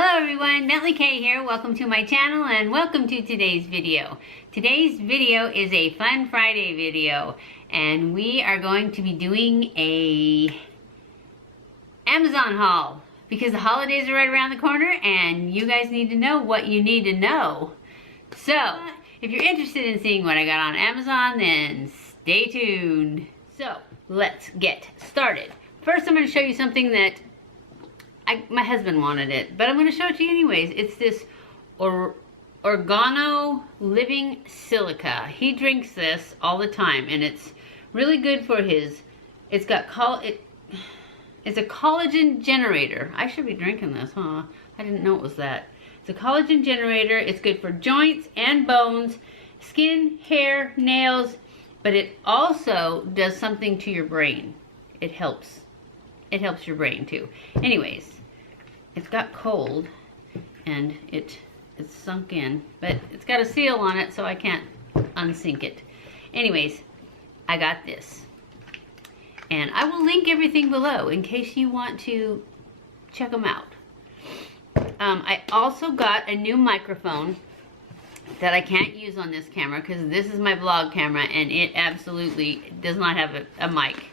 Hello everyone, BentlyK here. Welcome to my channel and welcome to today's video. Today's video is a Fun Friday video and we are going to be doing a Amazon haul because the holidays are right around the corner and you guys need to know what you need to know. So, if you're interested in seeing what I got on Amazon, then stay tuned. So, let's get started. First, I'm going to show you something that my husband wanted it, but I'm going to show it to you anyways. It's this ORGONO Living Silica. He drinks this all the time, and it's really good for his. It's got it's a collagen generator. I should be drinking this, huh? I didn't know it was that. It's a collagen generator. It's good for joints and bones, skin, hair, nails, but it also does something to your brain. It helps your brain too. Anyways, it's got cold and it's sunk in, but it's got a seal on it so I can't unsink it. Anyways, I got this. And I will link everything below in case you want to check them out. I also got a new microphone that I can't use on this camera because this is my vlog camera and it absolutely does not have a mic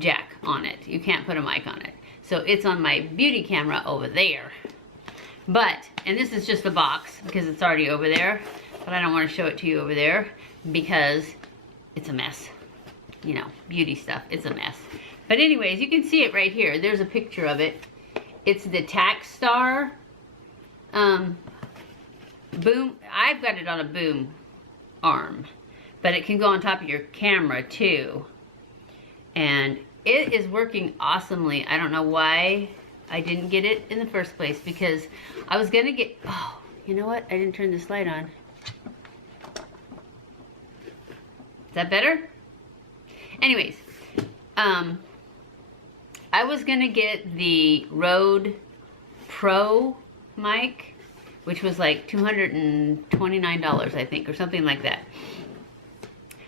jack on it. You can't put a mic on it. So it's on my beauty camera over there. And this is just the box because it's already over there, but I don't want to show it to you over there because it's a mess. You know, beauty stuff, it's a mess. But anyways, you can see it right here. There's a picture of it. It's the TAKSTAR boom. I've got it on a boom arm, but it can go on top of your camera too. And it is working awesomely. I don't know why I didn't get it in the first place because I was gonna get, oh, you know what? I didn't turn this light on. Is that better? Anyways, I was gonna get the Rode Pro mic, which was like $229, I think, or something like that.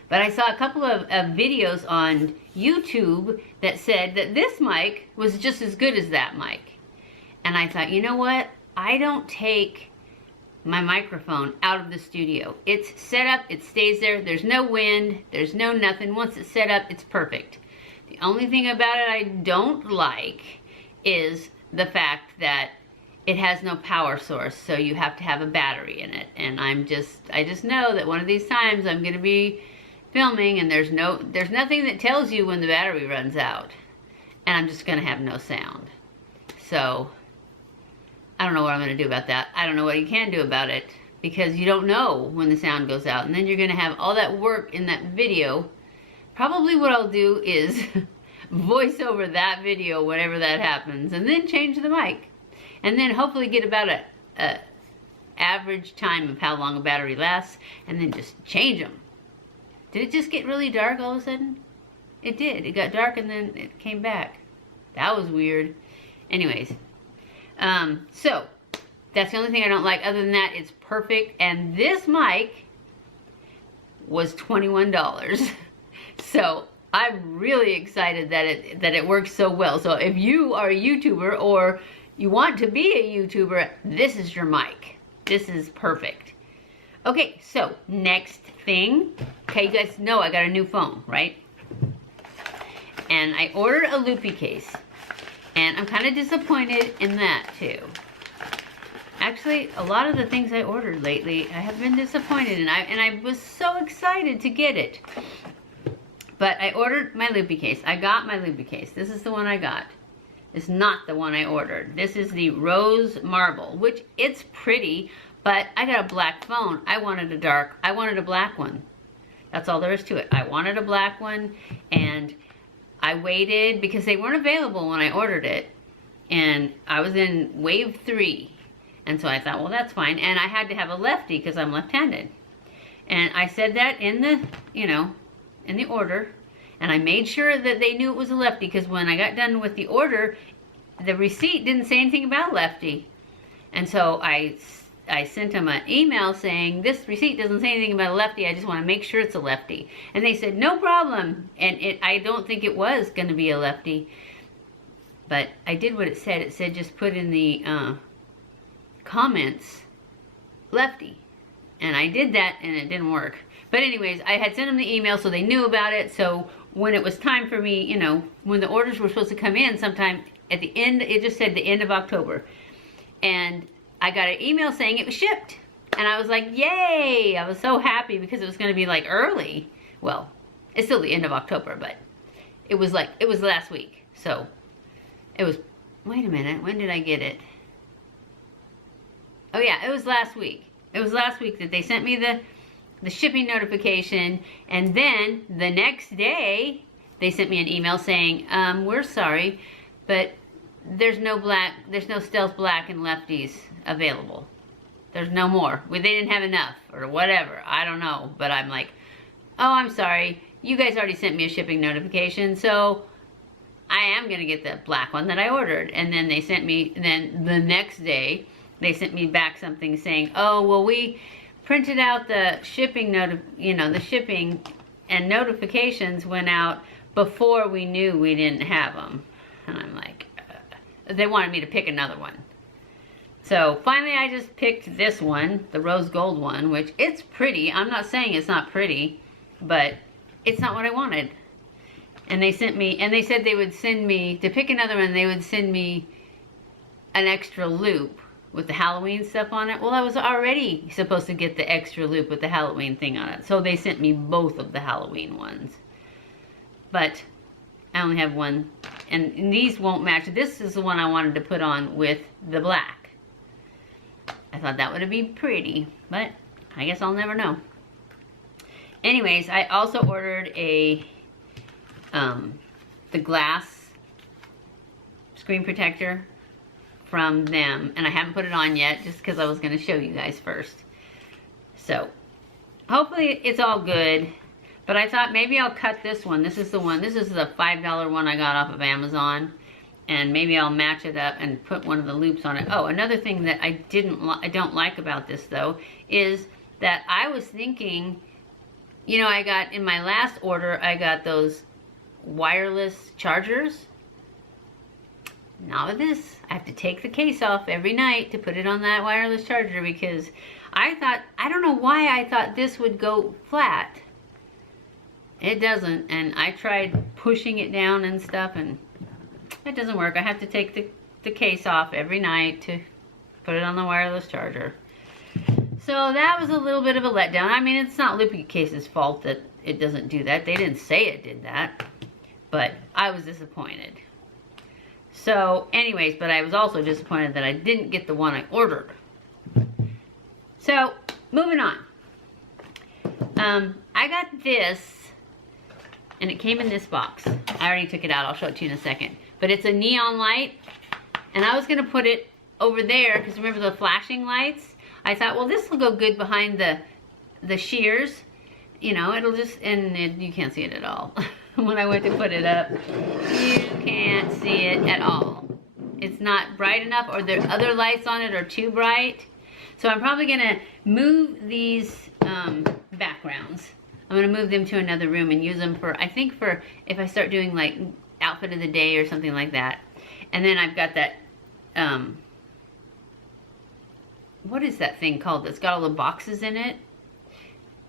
But I saw a couple of videos on YouTube that said that this mic was just as good as that mic. And I thought, you know what? I don't take my microphone out of the studio. It's set up, it stays there. There's no wind, there's no nothing. Once it's set up, it's perfect. The only thing about it I don't like is the fact that it has no power source, so you have to have a battery in it. And I just know that one of these times I'm gonna be filming and there's nothing that tells you when the battery runs out, and I'm just gonna have no sound. So I don't know what I'm gonna do about that. I don't know what you can do about it because you don't know when the sound goes out, and then you're gonna have all that work in that video. Probably what I'll do is voice over that video whenever that happens, and then change the mic, and then hopefully get about a average time of how long a battery lasts, and then just change them. Did it just get really dark all of a sudden? It did. It got dark and then it came back. That was weird. Anyways, so that's the only thing I don't like. Other than that, it's perfect. And this mic was $21. So I'm really excited that it works so well. So if you are a YouTuber or you want to be a YouTuber, this is your mic. This is perfect. Okay, so next thing. Okay, you guys know I got a new phone, right? And I ordered a Loopy case. And I'm kind of disappointed in that too. Actually, a lot of the things I ordered lately, I have been disappointed in. And I was so excited to get it. But I ordered my Loopy case. I got my Loopy case. This is the one I got. It's not the one I ordered. This is the Rose Marble, which it's pretty, but I got a black phone. I wanted a black one. That's all there is to it. I wanted a black one, and I waited because they weren't available when I ordered it. And I was in wave 3. And so I thought, well, that's fine. And I had to have a lefty because I'm left-handed. And I said that in the, in the order. And I made sure that they knew it was a lefty because when I got done with the order, the receipt didn't say anything about lefty. And so I sent them an email saying, this receipt doesn't say anything about a lefty, I just want to make sure it's a lefty. And they said, no problem. And I don't think it was going to be a lefty. But I did what it said. It said just put in the comments lefty. And I did that and it didn't work. But anyways, I had sent them the email so they knew about it. So when it was time for me, you know, when the orders were supposed to come in sometime at the end, it just said the end of October. And I got an email saying it was shipped. And I was like, yay! I was so happy because it was going to be like early. Well, it's still the end of October, but it was last week. So it was, wait a minute, when did I get it? Oh yeah, it was last week. It was last week that they sent me the shipping notification, and then the next day they sent me an email saying, we're sorry, but there's no stealth black and lefties available. There's no more. They didn't have enough or whatever. I don't know, but I'm like, oh, I'm sorry. You guys already sent me a shipping notification, so I am gonna get the black one that I ordered. And then they sent me, then the next day, they sent me back something saying, oh, well, we printed out the shipping the shipping and notifications went out before we knew we didn't have them. And I'm like, they wanted me to pick another one. So finally I just picked this one, the rose gold one, which it's pretty. I'm not saying it's not pretty, but it's not what I wanted. And they sent me, and they said they would send me, to pick another one, they would send me an extra loop with the Halloween stuff on it. Well, I was already supposed to get the extra loop with the Halloween thing on it. So they sent me both of the Halloween ones. But I only have one, and these won't match. This is the one I wanted to put on with the black. I thought that would be pretty, but I guess I'll never know. Anyways, I also ordered the glass screen protector from them, and I haven't put it on yet just because I was going to show you guys first. So hopefully it's all good, but I thought maybe I'll cut this one. This is the one, this is the $5 one I got off of Amazon, and maybe I'll match it up and put one of the loops on it. Oh, another thing that I don't like about this though is that I was thinking, you know, I got in my last order, I got those wireless chargers. Not with this. I have to take the case off every night to put it on that wireless charger because I don't know why I thought this would go flat. It doesn't, and I tried pushing it down and stuff, and it doesn't work. I have to take the case off every night to put it on the wireless charger. So that was a little bit of a letdown. I mean, it's not Loopy Case's fault that it doesn't do that. They didn't say it did that, but I was disappointed. So anyways, but I was also disappointed that I didn't get the one I ordered. So moving on. I got this, and it came in this box. I already took it out. I'll show it to you in a second. But it's a neon light, and I was going to put it over there because remember the flashing lights? I thought, well, this will go good behind the shears. You know, it'll just, and you can't see it at all. When I went to put it up, you can't see it at all. It's not bright enough, or the other lights on it are too bright. So I'm probably gonna move these backgrounds. I'm gonna move them to another room and use them for, I think for if I start doing like outfit of the day or something like that. And then I've got that, what is that thing called that's got all the boxes in it?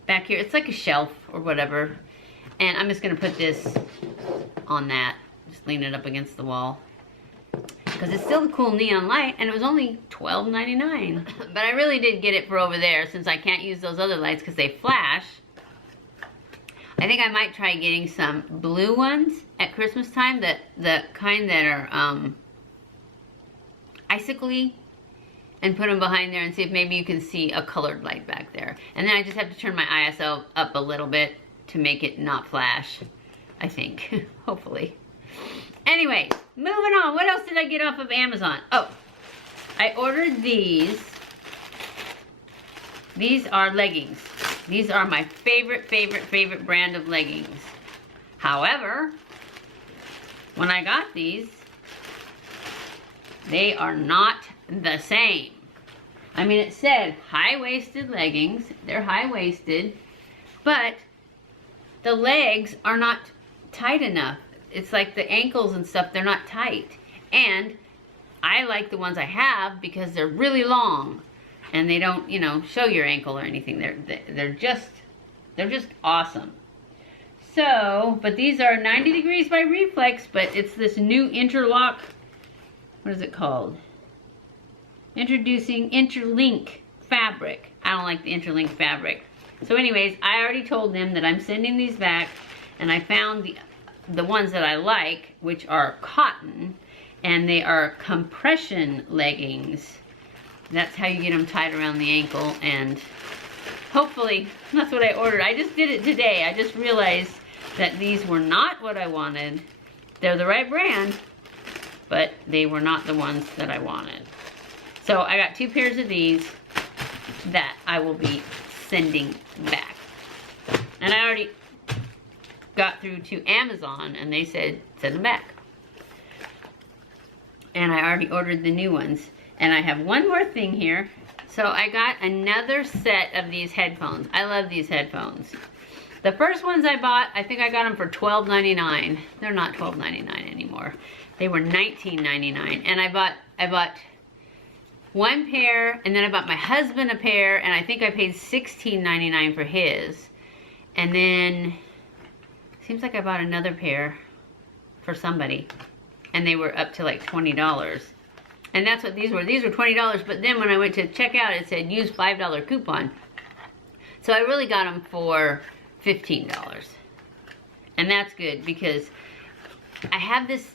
Back here, it's like a shelf or whatever. And I'm just gonna put this on that, just lean it up against the wall. Because it's still a cool neon light, and it was only $12.99. But I really did get it for over there since I can't use those other lights because they flash. I think I might try getting some blue ones at Christmas time, the kind that are icicle-y, and put them behind there and see if maybe you can see a colored light back there. And then I just have to turn my ISO up a little bit to make it not flash, I think, hopefully. Anyways, moving on. What else did I get off of Amazon? Oh, I ordered these. These are leggings. These are my favorite brand of leggings. However, when I got these, they are not the same. I mean, it said high-waisted leggings. They're high-waisted, but the legs are not tight enough. It's like the ankles and stuff, they're not tight. And I like the ones I have because they're really long and they don't, you know, show your ankle or anything. They're just awesome. So, but these are 90 degrees by Reflex, but it's this new interlock, what is it called? Introducing Interlink fabric. I don't like the Interlink fabric. So anyways, I already told them that I'm sending these back, and I found the ones that I like, which are cotton, and they are compression leggings. That's how you get them tied around the ankle, and hopefully that's what I ordered. I just did it today. I just realized that these were not what I wanted. They're the right brand, but they were not the ones that I wanted. So I got 2 pairs of these that I will be sending back. And I already got through to Amazon and they said send them back. And I already ordered the new ones. And I have one more thing here. So I got another set of these headphones. I love these headphones. The first ones I bought, I think I got them for $12.99. They're not $12.99 anymore. They were $19.99. And I bought one pair, and then I bought my husband a pair, and I think I paid $16.99 for his. And then, seems like I bought another pair for somebody, and they were up to like $20. And that's what these were. These were $20, but then when I went to check out, it said use $5 coupon. So I really got them for $15. And that's good because I have this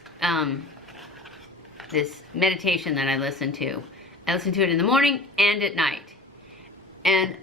this meditation that I listen to. I listen to it in the morning and at night. And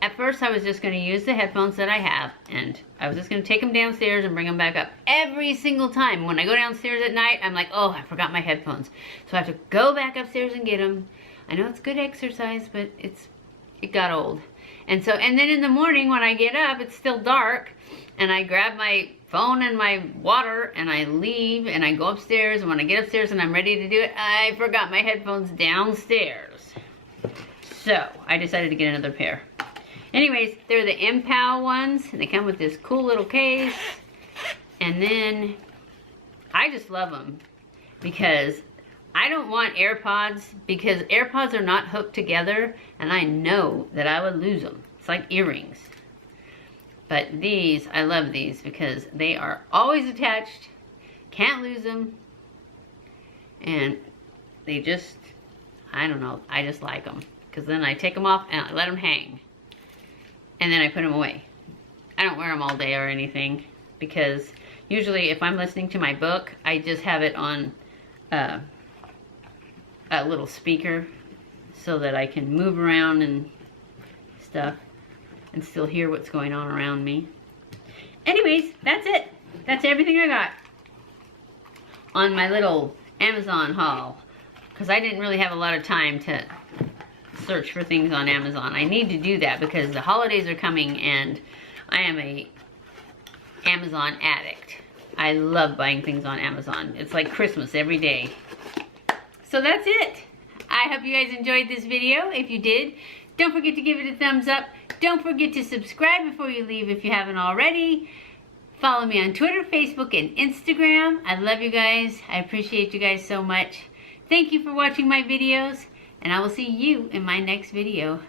at first I was just going to use the headphones that I have, and I was just going to take them downstairs and bring them back up. Every single time when I go downstairs at night, I'm like, oh, I forgot my headphones. So I have to go back upstairs and get them. I know it's good exercise, but it got old. And then in the morning when I get up, it's still dark, and I grab my phone and my water, and I leave, and I go upstairs, and when I get upstairs and I'm ready to do it, I forgot my headphones downstairs. So I decided to get another pair. Anyways, they're the Mpow ones, and they come with this cool little case, and then I just love them because I don't want AirPods, because AirPods are not hooked together, and I know that I would lose them. It's like earrings. But these, I love these because they are always attached, can't lose them, and they just, I don't know, I just like them. Because then I take them off and I let them hang. And then I put them away. I don't wear them all day or anything, because usually if I'm listening to my book, I just have it on a little speaker so that I can move around and stuff and still hear what's going on around me. Anyways, that's it. That's everything I got on my little Amazon haul, because I didn't really have a lot of time to search for things on Amazon. I need to do that because the holidays are coming and I am a Amazon addict. I love buying things on Amazon. It's like Christmas every day. So that's it. I hope you guys enjoyed this video. If you did, don't forget to give it a thumbs up. Don't forget to subscribe before you leave if you haven't already. Follow me on Twitter, Facebook, and Instagram. I love you guys. I appreciate you guys so much. Thank you for watching my videos, and I will see you in my next video.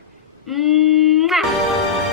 Mwah!